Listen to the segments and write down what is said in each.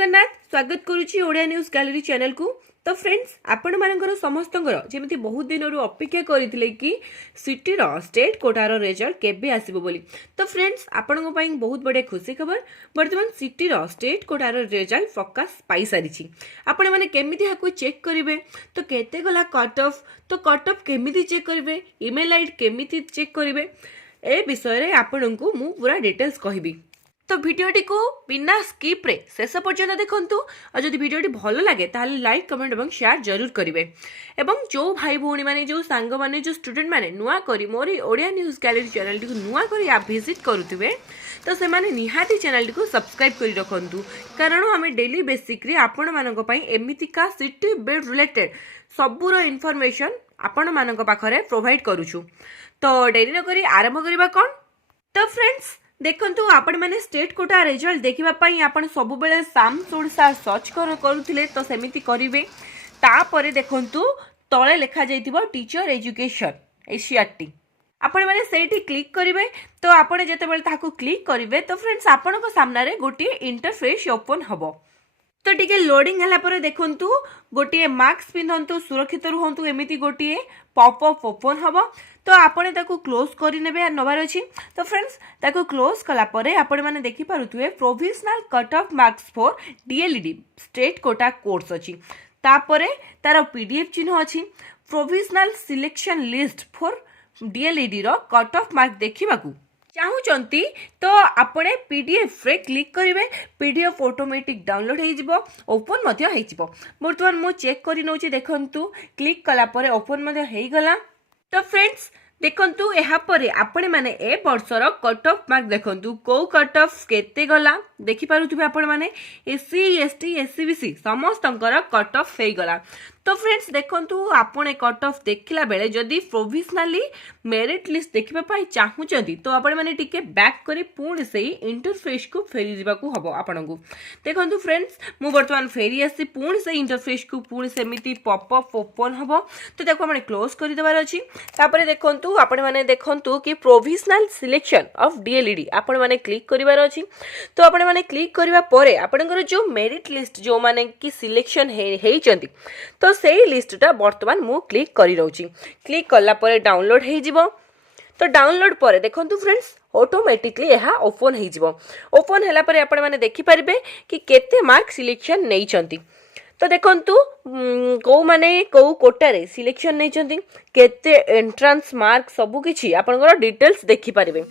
जगन्नाथ स्वागत करुच्ची Odia news gallery channel को। तो फ्रेंड्स आपण मानकर समस्त जमी बहुत दिन अपेक्षा करते कि सिटी स्टेट कोटार रिजल्ट केबे आसीबो बोली। तो फ्रेंड्स आपण बहुत बढ़िया खुशी खबर बर्तमान सिटी स्टेट कोटार रिजल्ट फोकस पाई सारी। आपण मैंने केमिति हाकु चेक करेंगे तो केते गला कट ऑफ, तो कट ऑफ केमिति चेक करेंगे, ईमेल आईडी केमिति चेक करेंगे ए विषय रे आपण को मु पूरा डिटेल्स कहबी। तो भिडियोटी को बिना स्किप रे शेष पर्यंत देखंतु और जदि भिडियोटी भल लगे ताहले लाइक कमेंट और शेयर जरूर करेंगे। एवं जो भाई भौणी माने जो सांग माने जो स्टूडेंट माने नुआ करी मोरी ओडिया न्यूज गैलरी चैनल टी नुआ करी आप विजिट करुथिबे तो से माने निहाती चैनल टी को सब्सक्राइब करी रखंतु, कारण हमें डेली बेसिक रे आपण मानक पई एमितिका सिटी बेड रिलेटेड सबूर इनफॉरमेशन आपण मानक पाखरे प्रोवाइड करूछु। तो डेरी न करी आरंभ करबा कोन। तो फ्रेंड्स देखंतु आपण माने स्टेट कोटा रिजल्ट देखिबा पई आपण सब बेले साम्स ओडिसा सर्च करूथिले तो सेमिति करिवे। तापरे देखंतु तळे लेखा जाइतिबो टीचर एजुकेशन एसीआरटी, आपण माने सेठी क्लिक करिवे। तो आपण जेते बेले ताको क्लिक करिवे तो फ्रेंड्स आपनको सामने रे गोटी इंटरफेस ओपन हबो। तो टिके लोडिंग हला पर देखंतु गोटी मास्क पिंधंतु, सुरक्षित रुहंतु, एमिति गोटी पॉपअप ओपन हबो। तो आपण ताको क्लोज करि नेबे नबार अछि। तो फ्रेंड्स ताको क्लोज कला परे आपण माने देखि पारुथुए provisional cut off marks for DElEd state quota course अछि। तापरे तार पीडीएफ चिन्ह अछि। Provisional selection list for DElEd रो कट ऑफ मार्क देखिबाकू चाहूचंती तो आपणे पीडीएफ रे क्लिक करिवे। पीडीएफ ऑटोमेटिक डाउनलोड हे जिवो, ओपन मध्ये हे जिवो। वर्तमान मु चेक करि नउची, देखंतु क्लिक कला परे ओपन मध्ये हे गला। तो फ्रेंड्स देखंतु एहा परे आपणे माने ए वर्षर कट ऑफ मार्क देखंतु को कट ऑफ केते गला देखि पारुथबे। आपण माने एससी एसटी एससीबीसी समस्तंकर कट ऑफ हे गला। तो फ्रेंड्स देखंतु आपण कट ऑफ देखिला बेले जदी प्रोविजनली मेरिट लिस्ट देखिबा पई चाहूचंती तो आपण माने टिके बैक करी पुणी सेही इंटरफेस को फेरी जिबा को हबो। आपनकू देखंतु फ्रेंड्स मु वर्तमान फेरी आसी पुणी से इंटरफेस को पुणी सेमिति पॉपअप ओपन हबो। तो देखो माने क्लोज करि देबार अछि। तापरे देखंतु आपण माने देखंतु कि प्रोविजनल सिलेक्शन ऑफ डीएलईडी आपण माने क्लिक करिवार अछि। तो आपण माने क्लिक करिवा परे आपनकर जो मेरिट लिस्ट जो माने कि सिलेक्शन हेइचंती तो सेही लिस्टटा वर्तमान मु क्लिक करि रहउची। क्लिक कला परे डाउनलोड हे जिवो। तो डाउनलोड परे देखंतु फ्रेंड्स ऑटोमेटिकली एहा ओपन हे जिवो। ओपन हैला परे आपण माने देखि परिबे कि केते मार्क सिलेक्शन नेइचंती। तो देखंतु को माने को कोटा रे सिलेक्शन नेइचंती, केते एंट्रेंस मार्क सबु किछि आपनकर डिटेल्स देखि परिबे।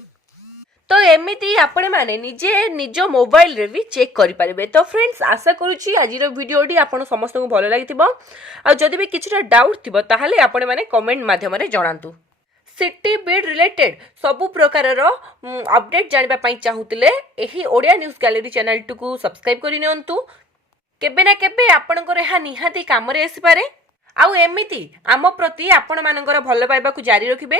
तो एमिति आपण माने निजे निज मोबाइल रे भी चेक करि परिबे। तो फ्रेंड्स आशा करूची आजिर वीडियोटी आपण समस्त को भलो लागितिबो। आ जदि भी किछटा डाउट थिबो ताहाले आपण माने कमेंट माध्यम रे जणांतु। सिटी बेड रिलेटेड सबु प्रकार रो अपडेट जानिबा पई चाहूतिले एही ओडिया न्यूज गैलरी चैनल को सब्सक्राइब करि नियंतु। केबे ना केबे आपनकर एहा निहाती काम रे आसी पारे। आउ एमिति आम प्रति आपण मानकर भल पाइबा को जारी रखिबे।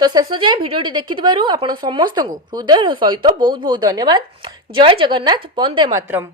तो शेष जाए भिडियोटी देखिथिबारु आपण समस्त को हृदय सहित बहुत बहुत धन्यवाद। जय जगन्नाथ, वंदे मातरम।